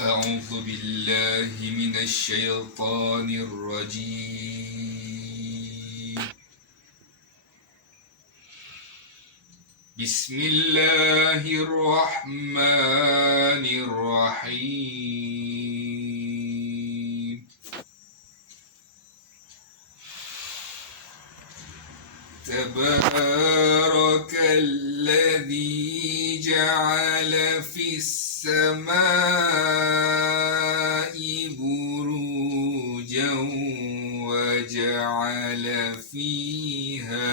أعوذ بالله من الشيطان الرجيم. بسم الله الرحمن الرحيم. تبارك الذي جعل في السماء بروجا وجعل فيها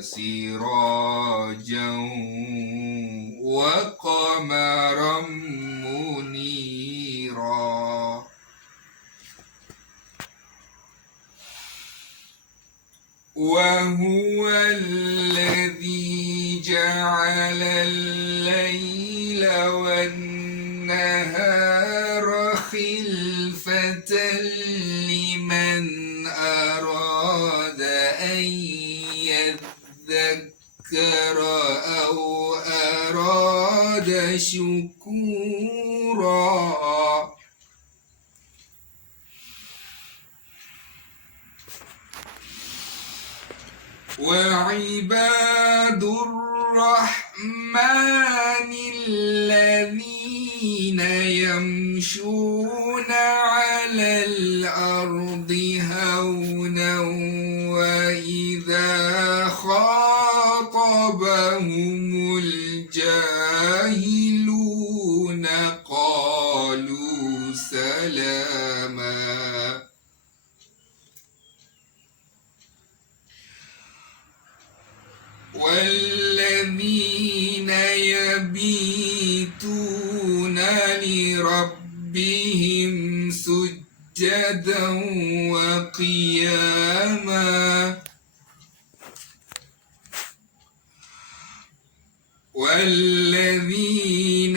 سراجا وقمرا منيرا وهو الذي جعل الليل والنهار خلفة لمن أراد أن يذكر أو أراد شكورا. وعباد الرحمن الذين يمشون على الأرض هونا وإذا خاطبهم الجاهلون قالوا سلاما. والذين يبيتون لربهم سجدا وقياما. والذين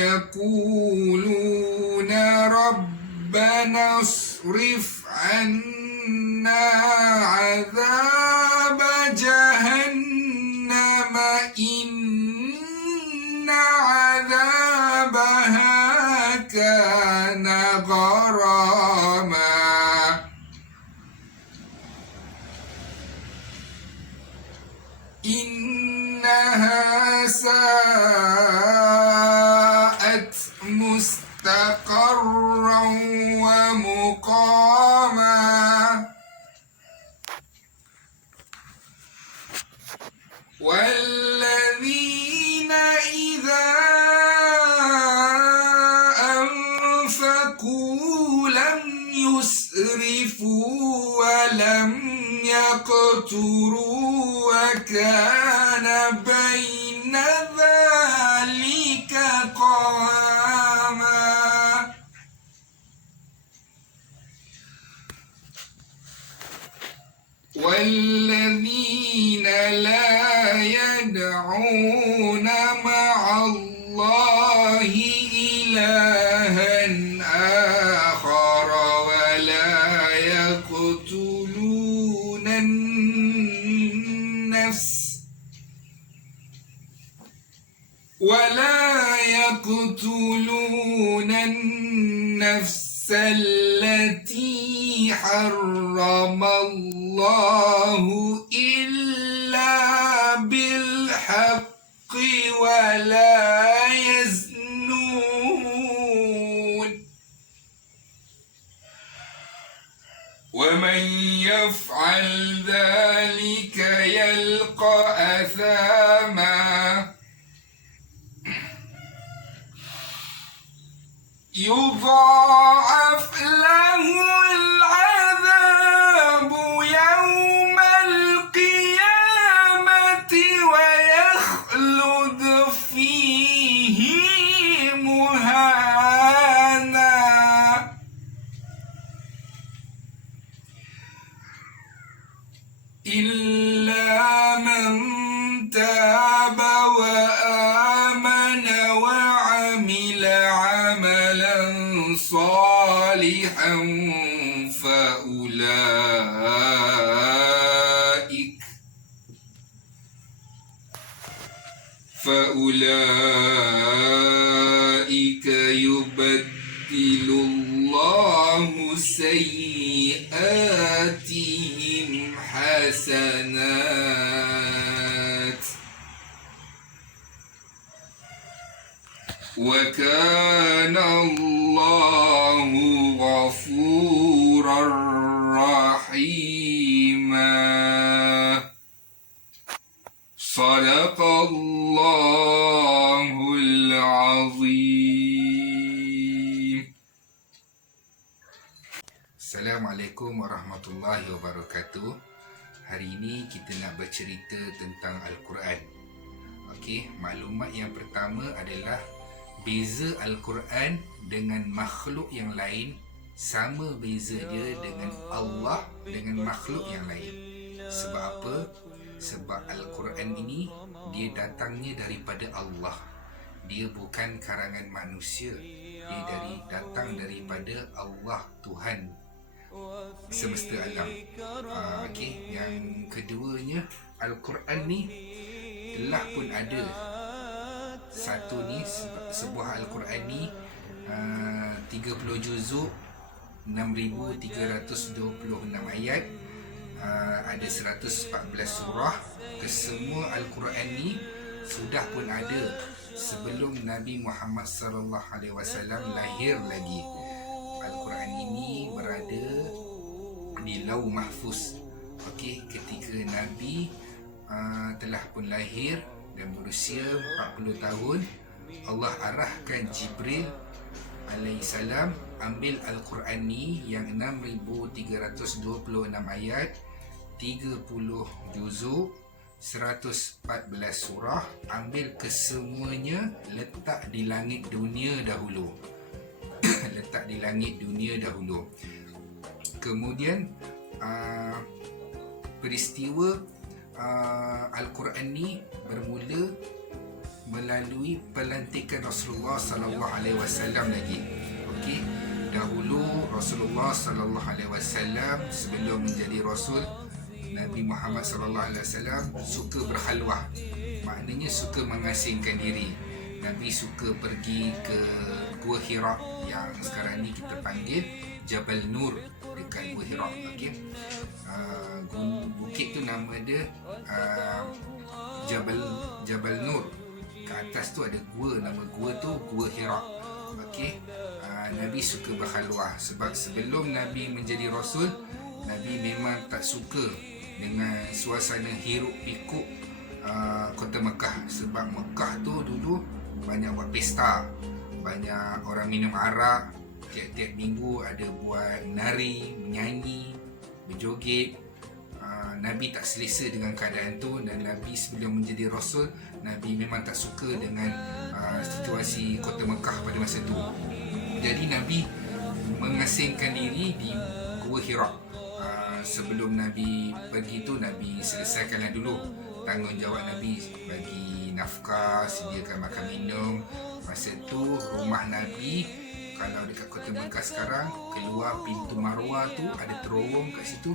يقولون ربنا اصرف عنا عذاب جهنم إن عذابها كان غراما إنها ساءت مستقرا ومقاما. والذين إذا أنفقوا لم يسرفوا ولم يقتروا وكان بين ذلك قواما. والذين لا يدعون مع الله إلها آخر ولا يقتلون النفس التي حرم الله إلا بالحق ولا يزنون. ومن يفعل ذلك يلقى أثاما يضاعف له العذاب يوم القيامة ويخلد فيه مهانا. إلا من تاب وآمن وعمل عملا صالحا فأولئك يبدل الله سيئاتهم حسنات وكان الله غفورا رحيما صدق الله العظيم. Assalamualaikum warahmatullahi wabarakatuh. Hari ini kita nak bercerita tentang Al-Quran. Okey, maklumat yang pertama adalah beza Al-Quran dengan makhluk yang lain sama beza dia dengan Allah dengan makhluk yang lain. Sebab apa? Sebab Al-Quran ini dia datangnya daripada Allah. Dia bukan karangan manusia. Dia datang daripada Allah, Tuhan semesta alam. Okey, yang keduanya, Al-Quran ni telah pun ada satu ni, sebuah Al-Quran ni 30 juzuk, 6,326 ayat, ada 114 surah. Kesemua Al-Quran ni sudah pun ada sebelum Nabi Muhammad sallallahu alaihi wasallam lahir lagi. Al-Quran ini berada di Lauh Mahfuz. Okey, ketika Nabi telah pun lahir dan berusia 40 tahun, Allah arahkan Jibril alaihissalam ambil Al-Quran ni yang 6,326 ayat, 30 juzuk, 114 surah, ambil kesemuanya, letak di langit dunia dahulu. Letak di langit dunia dahulu. Kemudian peristiwa Al-Quran ni bermula melalui pelantikan Rasulullah sallallahu alaihi wasallam lagi. Okey, dahulu Rasulullah sallallahu alaihi wasallam sebelum menjadi rasul, Nabi Muhammad sallallahu alaihi wasallam suka berkhalwah. Maknanya suka mengasingkan diri. Nabi suka pergi ke Gua Hira yang sekarang ni kita panggil Jabal Nur dekat Gua Hira. Okey. Bukit tu nama dia Jabal Nur. Ke atas tu ada gua, nama gua tu Gua Hira. Okey. Nabi suka berkhalwah sebab sebelum Nabi menjadi rasul, Nabi memang tak suka dengan suasana hiruk pikuk kota Mekah. Sebab Mekah tu dulu banyak buat pesta, banyak orang minum arak, tiap-tiap minggu ada buat menari, menyanyi, berjoget. Nabi tak selesa dengan keadaan tu, dan Nabi sebelum menjadi rasul, Nabi memang tak suka dengan situasi kota Mekah pada masa tu. Jadi Nabi mengasingkan diri di Gua Hira. Sebelum Nabi pergi tu, Nabi selesaikanlah dulu tanggungjawab Nabi bagi nafkah, sediakan makan minum. Masa tu rumah Nabi, kalau dekat kota Mekah sekarang, keluar pintu Marwah tu ada terowong kat situ.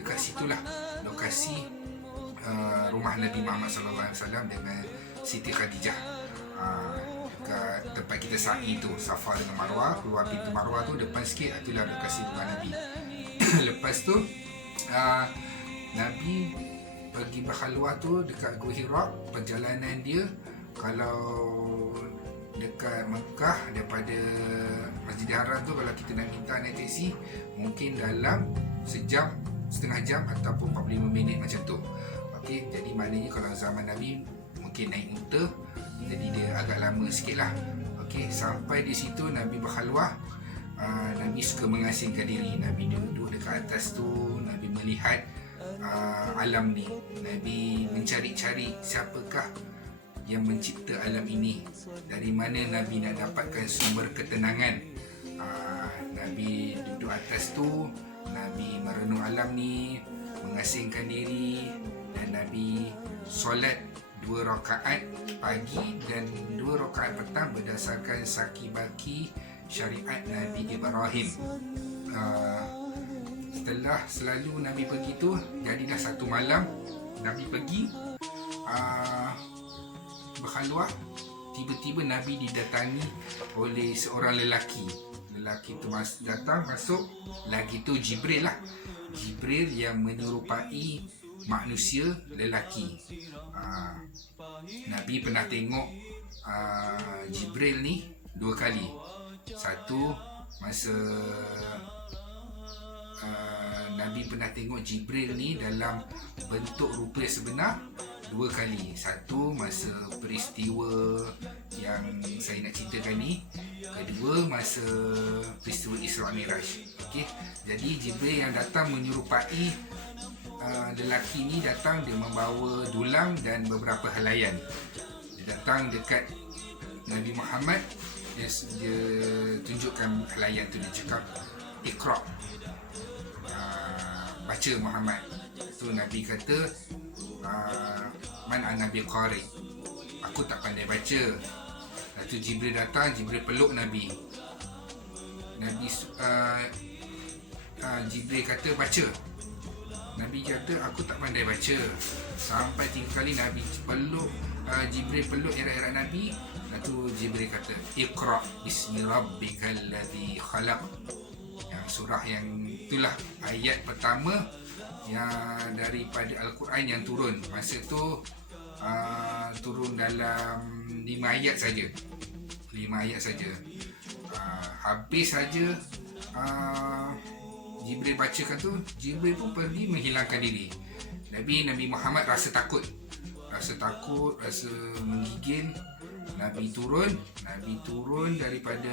Dekat situlah lokasi rumah Nabi Muhammad sallallahu alaihi wasallam dengan Siti Khadijah. Dekat tempat kita sa'i tu, Safa dengan Marwah, keluar pintu Marwah tu depan sikit, itulah lokasi rumah Nabi. Lepas tu Nabi pergi berkhalwah tu dekat Gua Hira. Perjalanan dia, kalau dekat Mekah daripada Masjidil Haram tu, kalau kita nak minta naik teksi, mungkin dalam sejam, setengah jam ataupun 45 minit macam tu. Okey, jadi maknanya kalau zaman Nabi mungkin naik unta, jadi dia agak lama sikit lah. Okey, sampai di situ Nabi berkhalwah. Nabi suka mengasingkan diri. Nabi duduk dekat atas tu, Nabi melihat alam ni. Nabi mencari-cari siapakah yang mencipta alam ini, dari mana Nabi nak dapatkan sumber ketenangan. Nabi duduk atas tu, Nabi merenung alam ni, mengasingkan diri, dan Nabi solat 2 rakaat pagi dan 2 rakaat petang berdasarkan saki-baki syariat Nabi Ibrahim. Setelah selalu Nabi pergi tu, jadilah satu malam Nabi pergi berkhalwah. Tiba-tiba Nabi didatangi oleh seorang lelaki lelaki tu datang masuk, lagi tu Jibril lah. Jibril yang menyerupai manusia lelaki. Nabi pernah tengok Jibril ni 2 kali. Satu masa Nabi pernah tengok Jibril ni dalam bentuk rupa sebenar 2 kali. Satu masa peristiwa yang saya nak ceritakan ni, kedua masa peristiwa Isra' Miraj. Okey, jadi Jibril yang datang menyerupai lelaki ni datang, dia membawa dulang dan beberapa helaian. Dia datang dekat Nabi Muhammad, dia tunjukkan helaian tu, dia cakap Iqra', baca Muhammad. Tu Nabi kata man ana bi qari, aku tak pandai baca. Lalu Jibril datang, Jibril peluk Nabi. Jibril kata baca. Nabi kata aku tak pandai baca. Sampai 3 kali Nabi peluk, Jibril peluk erat-erat Nabi. Lalu Jibril kata Iqra' bismi rabbikal ladzi khalaq. Yang surah yang itulah ayat pertama yang daripada Al-Quran yang turun. Masa tu turun dalam 5 ayat saja. 5 ayat saja. Habis saja Jibril bacakan tu, Jibril pun pergi menghilangkan diri. Nabi Muhammad rasa takut, rasa menggigil. Nabi turun daripada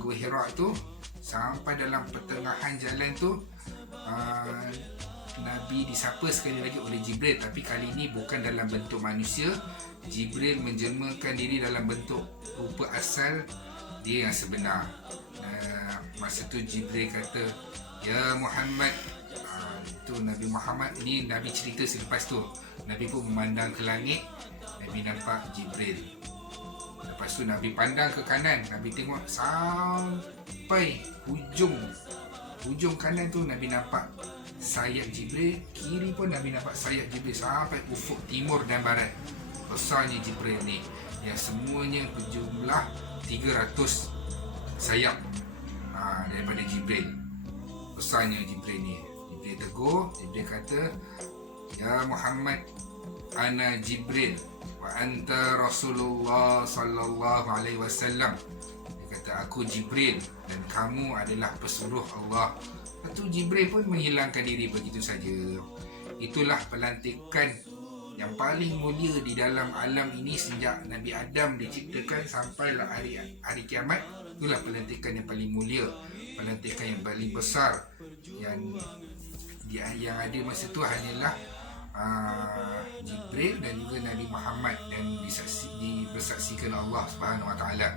Gua Hira tu. Sampai dalam pertengahan jalan tu, Nabi disapa sekali lagi oleh Jibril, tapi kali ini bukan dalam bentuk manusia. Jibril menjelmakan diri dalam bentuk rupa asal dia yang sebenar. Masa tu Jibril kata, ya Muhammad. Itu Nabi Muhammad ni, Nabi cerita selepas tu. Nabi pun memandang ke langit, Nabi nampak Jibril. Lepas tu Nabi pandang ke kanan, Nabi tengok sampai hujung kanan tu, Nabi nampak sayap Jibril. Kiri pun Nabi nampak sayap Jibril sampai ufuk timur dan barat. Besarnya Jibril ni, yang semuanya berjumlah 300 sayap daripada Jibril. Besarnya Jibril ni. Jibril tegur, Jibril kata, ya Muhammad, ana Jibril wa anta Rasulullah sallallahu alaihi wasallam. Dia kata, aku Jibril dan kamu adalah pesuruh Allah. Lepas tu Jibril pun menghilangkan diri begitu saja. Itulah pelantikan yang paling mulia di dalam alam ini sejak Nabi Adam diciptakan sampailah hari kiamat. Itulah pelantikan yang paling mulia, pelantikan yang paling besar. Yang ada masa tu hanyalah Jibril dan juga Nabi Muhammad, dan dibersaksikan Allah Subhanahu Wa Taala.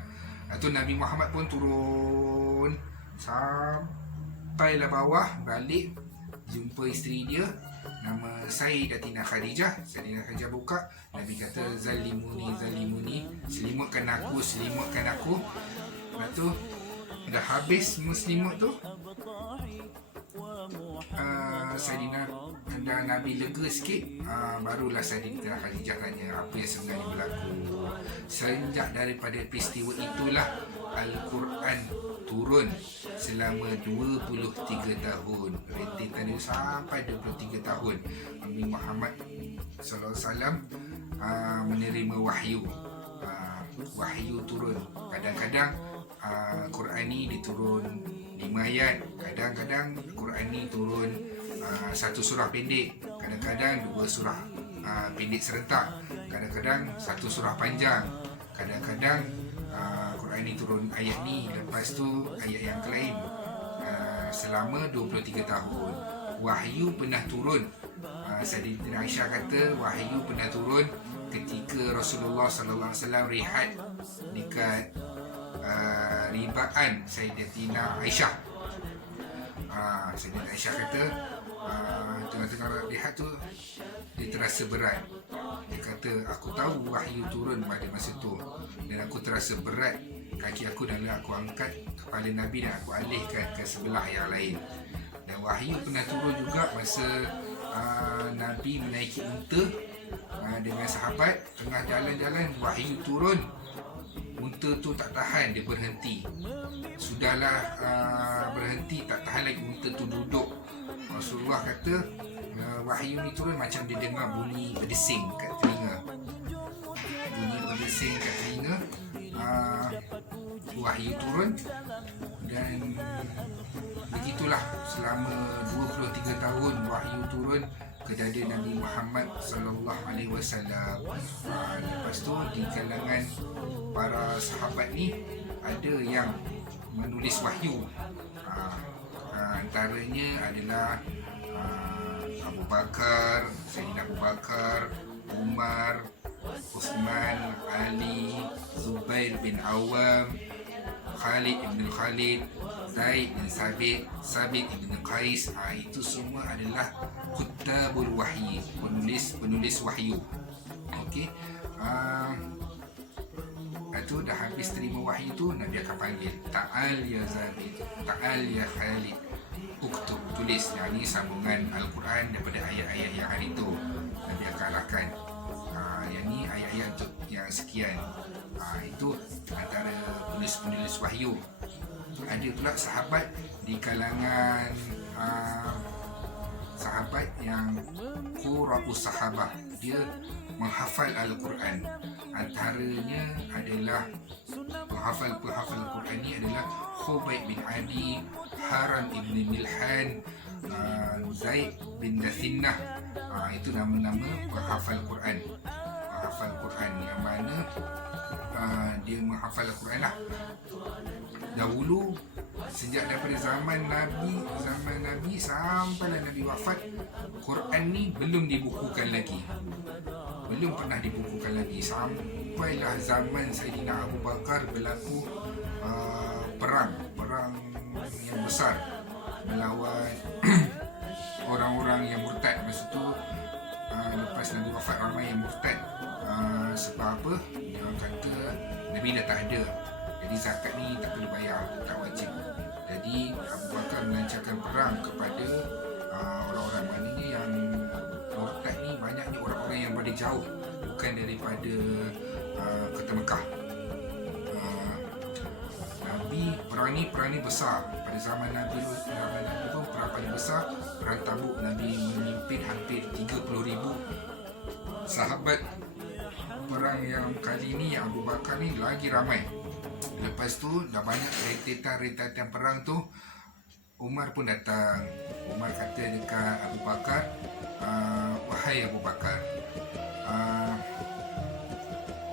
Itu Nabi Muhammad pun turun sampailah bawah, balik jumpa isteri dia, nama Sayyidatina Khadijah. Sayyidatina Khadijah buka, Nabi kata zalimuni, selimutkan aku. Lepas tu dah habis muslimut tu, Sayyidina dan Nabi lega sikit, barulah Sayyidatina Khadijah tanya apa yang sebenarnya berlaku. Sejak daripada peristiwa itulah Al-Quran turun selama 23 tahun. Rentetan dia sampai 23 tahun. Nabi Muhammad SAW menerima wahyu. Wahyu turun. Kadang-kadang Quran ni diturun 5 ayat. Kadang-kadang Quran ni turun 1 surah pendek. Kadang-kadang 2 surah pendek serentak. Kadang-kadang 1 surah panjang. Kadang-kadang Quran ni turun ayat ni, lepas tu ayat yang lain. Selama 23 tahun wahyu pernah turun. Sayyidatina Aisyah kata wahyu pernah turun ketika Rasulullah sallallahu alaihi wasallam rehat dekat ribaan Sayyidatina Aisyah. Sayyidatina Aisyah kata tengah-tengah rehat tu dia terasa berat. Dia kata aku tahu wahyu turun pada masa tu dan aku terasa berat kaki aku, dan aku angkat kepala Nabi dan aku alihkan ke sebelah yang lain. Dan wahyu pernah turun juga masa Nabi menaiki unta dengan sahabat. Tengah jalan-jalan wahyu turun, unta tu tak tahan, dia berhenti. Sudahlah berhenti, tak tahan lagi unta tu duduk. Rasulullah kata wahyu ni turun macam dia dengar bunyi berdesing kat telinga. Bunyi berdesing kat telinga. Wahyu turun dan begitulah selama 23 tahun wahyu turun ke dada Nabi Muhammad sallallahu alaihi wasallam. Lepas tu di kalangan para sahabat ni ada yang menulis wahyu. Antaranya adalah Abu Bakar, Sayyidina Abu Bakar, Umar, Uthman, Ali, Zubair bin Awam, Khalid bin Khalid, Zaid bin Sabit, Sabit bin Qais. Itu semua adalah kutabul wahyi, penulis wahyu. Okey. Itu dah habis terima wahyu tu, Nabi akan panggil, Ta'al ya Zabit, Ta'al ya Khalid, uktub, tulis. Yang ni sambungan Al-Quran daripada ayat-ayat yang hari tu Nabi akan arahkan. Yang ni ayat-ayat yang sekian. Itu antara penulis wahyu. Ada pula sahabat di kalangan sahabat yang qura'us sahabah, dia menghafal Al-Quran. Antaranya adalah penghafal Al-Quran ni adalah Khubayb bin Adi, Haram ibn Milhan, Zaid bin Dathinnah. Itu nama-nama penghafal Quran. Penghafal Quran yang mana dia menghafal Al-Quran lah. Dahulu sejak daripada zaman Nabi sampailah Nabi wafat, Quran ni belum dibukukan lagi. Belum pernah dibukukan lagi. Sampailah zaman Sayyidina Abu Bakar berlaku perang yang besar melawan orang-orang yang murtad. Masa tu lepas Nabi wafat, ramai yang murtad. Sebab apa? Dia kata Nabi dah tak ada, jadi zakat ni tak perlu bayar, tak wajib. Jadi Abu Bakar melancarkan perang kepada orang-orang, maknanya yang murtad ni banyaknya orang-orang yang pada jauh, bukan daripada kota Mekah. Nabi perang ni besar. Pada zaman Nabi pun perang paling besar, perang Tabuk. Nabi memimpin hampir 30,000 sahabat. Perang yang kali ni, yang Abu Bakar ni lagi ramai. Lepas tu dah banyak rentetan perang tu, Umar pun datang. Umar kata dekat Abu Bakar, wahai Abu Bakar,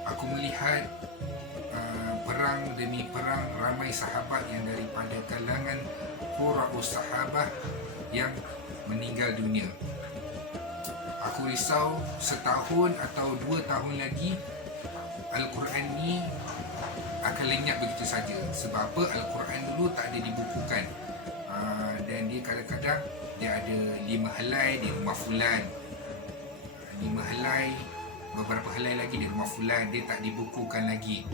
aku melihat perang demi perang ramai sahabat yang daripada kalangan qura'us sahabah yang meninggal dunia. Aku risau setahun atau 2 tahun lagi Al-Quran ni akan lenyap begitu saja. Sebab apa? Al-Quran dulu tak ada dibukukan. Dan dia kadang-kadang dia ada 5 helai di rumah fulan, 5 helai, beberapa helai lagi di rumah fulan, dia tak dibukukan lagi.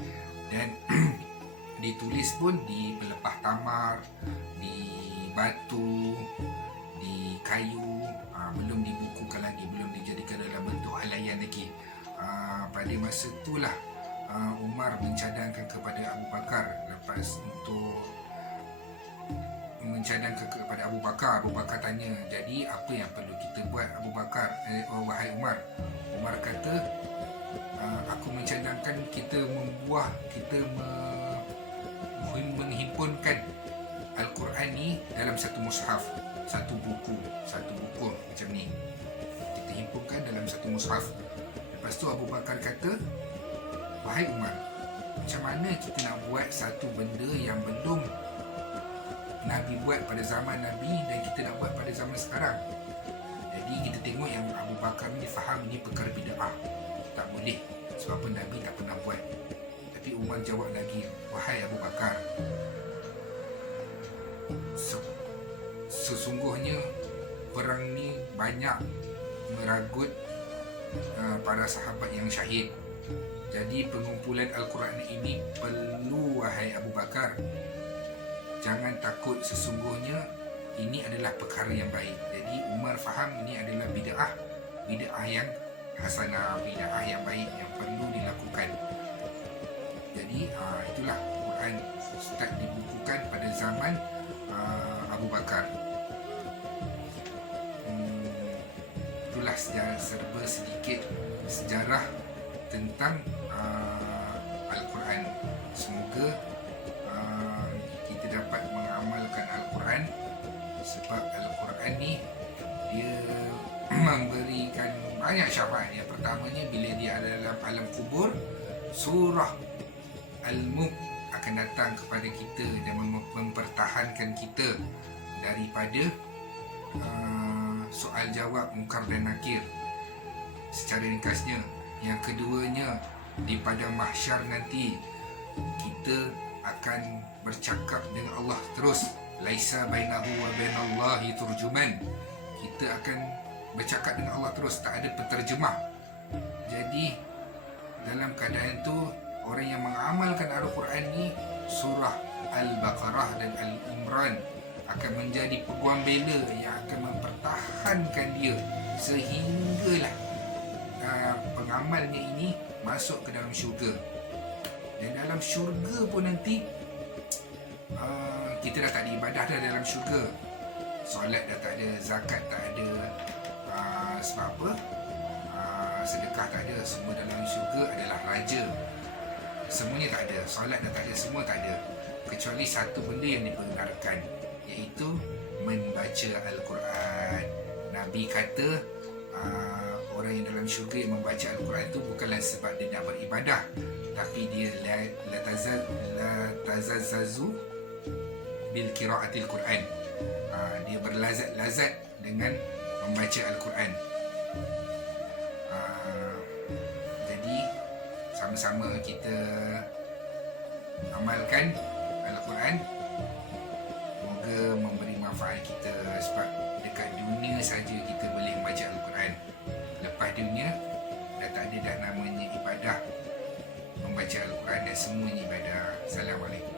Dan ditulis pun di pelepah tamar, di batu, di kayu, belum dibukukan lagi, belum dijadikan dalam bentuk helaian lagi. Pada masa itulah Umar mencadangkan kepada Abu Bakar, lepas untuk mencadangkan kepada Abu Bakar. Abu Bakar tanya, jadi apa yang perlu kita buat Abu Bakar? Wahai Umar. Umar kata, aku mencadangkan kita menghimpunkan Al-Quran ni dalam satu mushaf, satu buku macam ni. Kita himpunkan dalam satu mushaf. Lepas tu Abu Bakar kata, wahai Umar, macam mana kita nak buat satu benda yang belum Nabi buat pada zaman Nabi dan kita nak buat pada zaman sekarang? Jadi kita tengok yang Abu Bakar ni faham ini perkara bid'ah, tak boleh, sebab apa Nabi tak pernah buat. Tapi Umar jawab lagi, wahai Abu Bakar, sesungguhnya perang ni banyak meragut para sahabat yang syahid. Jadi pengumpulan Al-Quran ini perlu, wahai Abu Bakar. Jangan takut, sesungguhnya ini adalah perkara yang baik. Jadi Umar faham ini adalah bid'ah yang hasanah, bid'ah yang baik yang perlu dilakukan. Jadi itu start dibukukan pada zaman Abu Bakar. Itulah sejarah, serba sedikit sejarah tentang Al-Quran. Semoga kita dapat mengamalkan Al-Quran, sebab Al-Quran ni dia memberikan banyak syafaat. Yang pertamanya, bila dia ada dalam alam kubur, surah Al-Mulk akan datang kepada kita dan mempertahankan kita daripada soal jawab Munkar dan Nakir. Secara ringkasnya, yang keduanya, di padang mahsyar nanti kita akan bercakap dengan Allah terus. Laisa bainahu wa bainallahi turjuman. Kita akan bercakap dengan Allah terus, tak ada penterjemah. Jadi dalam keadaan tu, orang yang mengamalkan Al-Quran ni, surah Al-Baqarah dan Al-Imran akan menjadi peguam bela yang akan mempertahankan dia sehinggalah pengamalnya ini masuk ke dalam syurga. Dan dalam syurga pun nanti kita dah tak ada ibadah dah dalam syurga. Solat dah tak ada, zakat tak ada, sebab apa? Sedekah tak ada. Semua dalam syurga adalah raja. Semuanya tak ada. Solat dah tak ada, semua tak ada, kecuali satu benda yang dibenarkan, iaitu membaca Al-Quran. Nabi kata orang yang dalam syurga yang membaca Al-Quran itu bukanlah sebab dia nak beribadah, tapi dia la tazazzazu bil qiraatil Quran. Dia berlazat-lazat dengan membaca Al-Quran. Jadi sama-sama kita amalkan Al-Quran. Moga memberi manfaat kita, sebab dekat dunia saja kita boleh membaca Al-Quran. Lepas dunia dah tak ada dah namanya ibadah membaca Al-Quran, dan semuanya ibadah. Assalamualaikum.